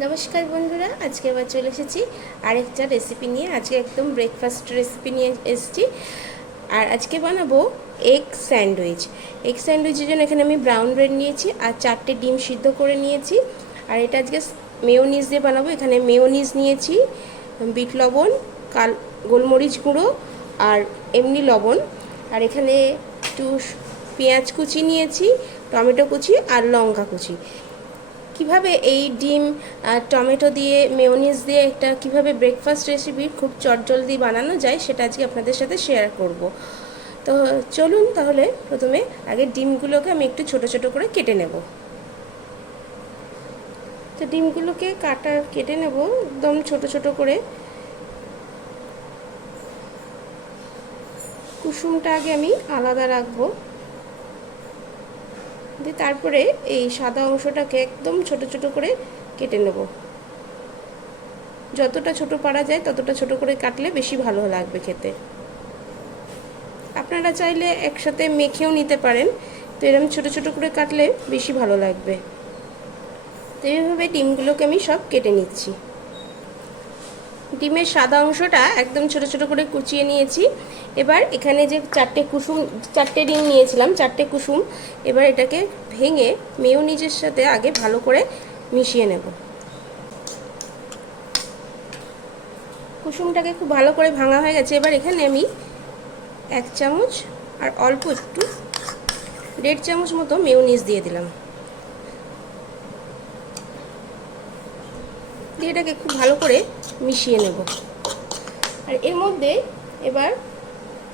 নমস্কার বন্ধুরা, আজকে আবার চলে এসেছি আরেকটা রেসিপি নিয়ে। আজকে একদম ব্রেকফাস্ট রেসিপি নিয়ে এসেছি। আর আজকে বানাবো এগ স্যান্ডউইচ। এগ স্যান্ডউইচের জন্য এখানে আমি ব্রাউন ব্রেড নিয়েছি আর 4টে ডিম সিদ্ধ করে নিয়েছি। আর এটা আজকে মেয়োনিজ দিয়ে বানাবো। এখানে মেয়োনিজ নিয়েছি, বিট লবণ, গোলমরিচ গুঁড়ো আর এমনি লবণ। আর এখানে একটু পেঁয়াজ কুচি নিয়েছি, টমেটো কুচি আর লঙ্কা কুচি। কিভাবে এই ডিম টমেটো দিয়ে মেয়োনিজ দিয়ে একটা কিভাবে ব্রেকফাস্ট রেসিপি খুব চটজলদি বানানো যায় সেটা আজকে আপনাদের সাথে শেয়ার করব। তো চলুন তাহলে প্রথমে আগে ডিমগুলোকে আমি একটু ছোট ছোট করে কেটে নেব। তো ডিমগুলোকে কেটে নেব একদম ছোট ছোট করে। কুসুমটা আগে আমি আলাদা রাখবো, দিয়ে তারপরে এই সাদা অংশটাকে একদম ছোট ছোট করে কেটে নেব। যতটা ছোট পারা যায় ততটা ছোট করে কাটলে বেশি ভালো লাগবে খেতে। আপনারা চাইলে একসাথে মেখেও নিতে পারেন, তো এরকম ছোট ছোট করে কাটলে বেশি ভালো লাগবে। তো এইভাবে ডিমগুলোকে আমি সব কেটে নিচ্ছি। ডিমের সাদা অংশটা একদম ছোট ছোট করে কুচিয়ে নিয়েছি। এবার এখানে যে 4টে ডিম নিয়েছিলাম, 4টে কুসুম, এবার এটাকে ভেঙে মেয়োনিজের সাথে আগে ভালো করে মিশিয়ে নেব। কুসুমটাকে খুব ভালো করে ভাঙা হয়ে গেছে। এবার এখানে আমি 1 চামচ আর অল্প একটু 1.5 চামচ মতো মেয়োনিজ দিয়ে দিলাম। দিয়ে এটাকে খুব ভালো করে মিশিয়ে নেব। আর এর মধ্যে এবার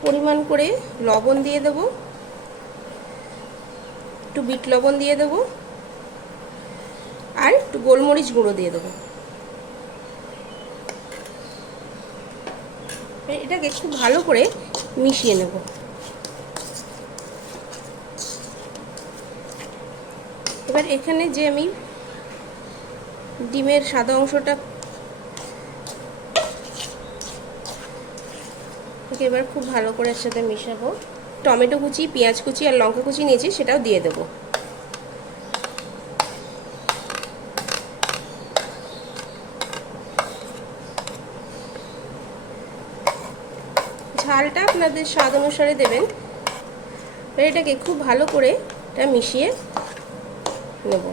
পরিমাণ করে লবণ দিয়ে দেব, একটু বিট লবণ দিয়ে দেব আর একটু গোলমরিচ গুঁড়ো দিয়ে দেবো। এটাকে খুব ভালো করে মিশিয়ে নেব। এবার এখানে যে আমি ডিমের সাদা অংশটা এবার খুব ভালো করে এর সাথে মিশাবো। টমেটো কুচি, পেঁয়াজ কুচি আর লঙ্কা কুচি নিয়েছি, সেটাও দিয়ে দেবো। ঝালটা আপনাদের স্বাদ অনুসারে দেবেন। এটাকে খুব ভালো করে এটা মিশিয়ে নেব।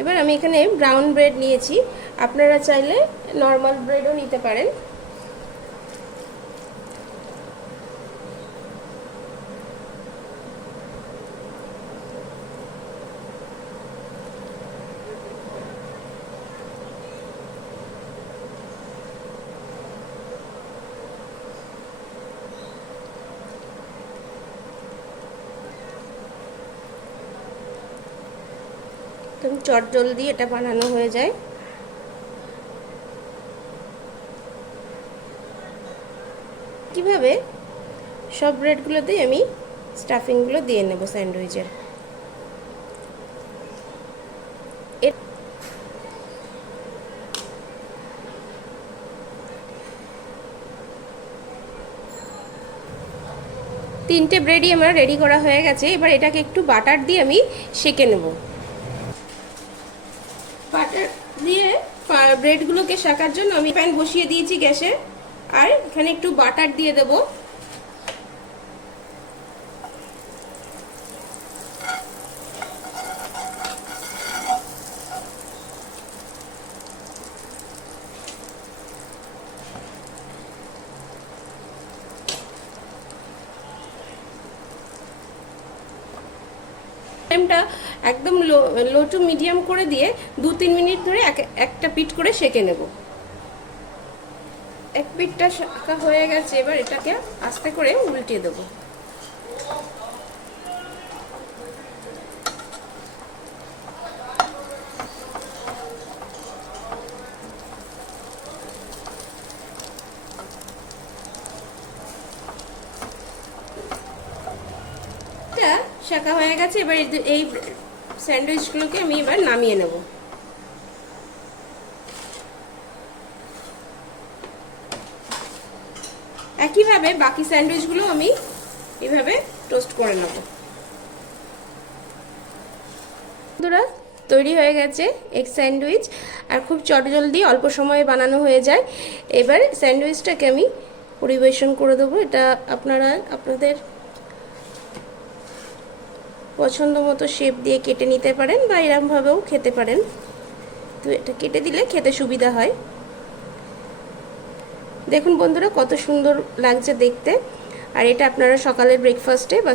এবার আমি এখানে ব্রাউন ব্রেড নিয়েছি, আপনারা চাইলে নর্মাল ব্রেডও নিতে পারেন। একদম চটজলদি এটা বানানো হয়ে যায়। কিভাবে সব ব্রেডগুলোতেই আমি স্টাফিংগুলো দিয়ে নেব স্যান্ডউইচের। তিনটে ব্রেডই আমার রেডি করা হয়ে গেছে। এবার এটাকে একটু বাটার দিয়ে আমি সেঁকে নেব। বাটার দিয়ে ব্রেডগুলোকে সেঁকার জন্য আমি প্যান বসিয়ে দিয়েছি গ্যাসে, আর এখানে একটু বাটার দিয়ে দেব। ফ্লেমটা একদম লো টু মিডিয়াম করে দিয়ে 2-3 মিনিট ধরে একটা পিঠ করে সেঁকে নেব। এক পিঠটা সেঁকা হয়ে গেছে, এবার এটাকে আস্তে করে উল্টে দেব। সেঁকা হয়ে গেছে। এবার এই স্যান্ডউইচগুলোকে আমি এবার নামিয়ে নেব। একইভাবে বাকি স্যান্ডউইচগুলো আমি এভাবে টোস্ট করে নেব। বন্ধুরা তৈরি হয়ে গেছে এগ স্যান্ডউইচ, আর খুব চটজলদি অল্প সময়ে বানানো হয়ে যায়। এবার স্যান্ডউইচটাকে আমি পরিবেশন করে দেবো। এটা আপনারা আপনাদের পছন্দ মতো শেপ দিয়ে কেটে নিতে পারেন বা এরমভাবেও খেতে পারেন। তো এটা কেটে দিলে খেতে সুবিধা হয়। দেখুন বন্ধুরা কত সুন্দর লাগছে দেখতে। আর এটা আপনারা সকালের ব্রেকফাস্টে বা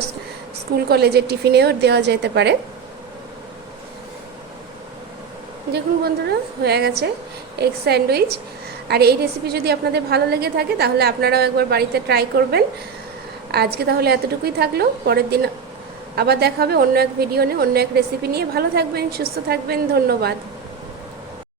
স্কুল কলেজের টিফিনেও দেওয়া যেতে পারে। দেখুন বন্ধুরা হয়ে গেছে এগ স্যান্ডউইচ। আর এই রেসিপি যদি আপনাদের ভালো লেগে থাকে তাহলে আপনারাও একবার বাড়িতে ট্রাই করবেন। আজকে তাহলে এতটুকুই থাকলো, পরের দিন আবার দেখা হবে অন্য এক ভিডিও নিয়ে, অন্য এক রেসিপি নিয়ে। ভালো থাকবেন, সুস্থ থাকবেন, ধন্যবাদ।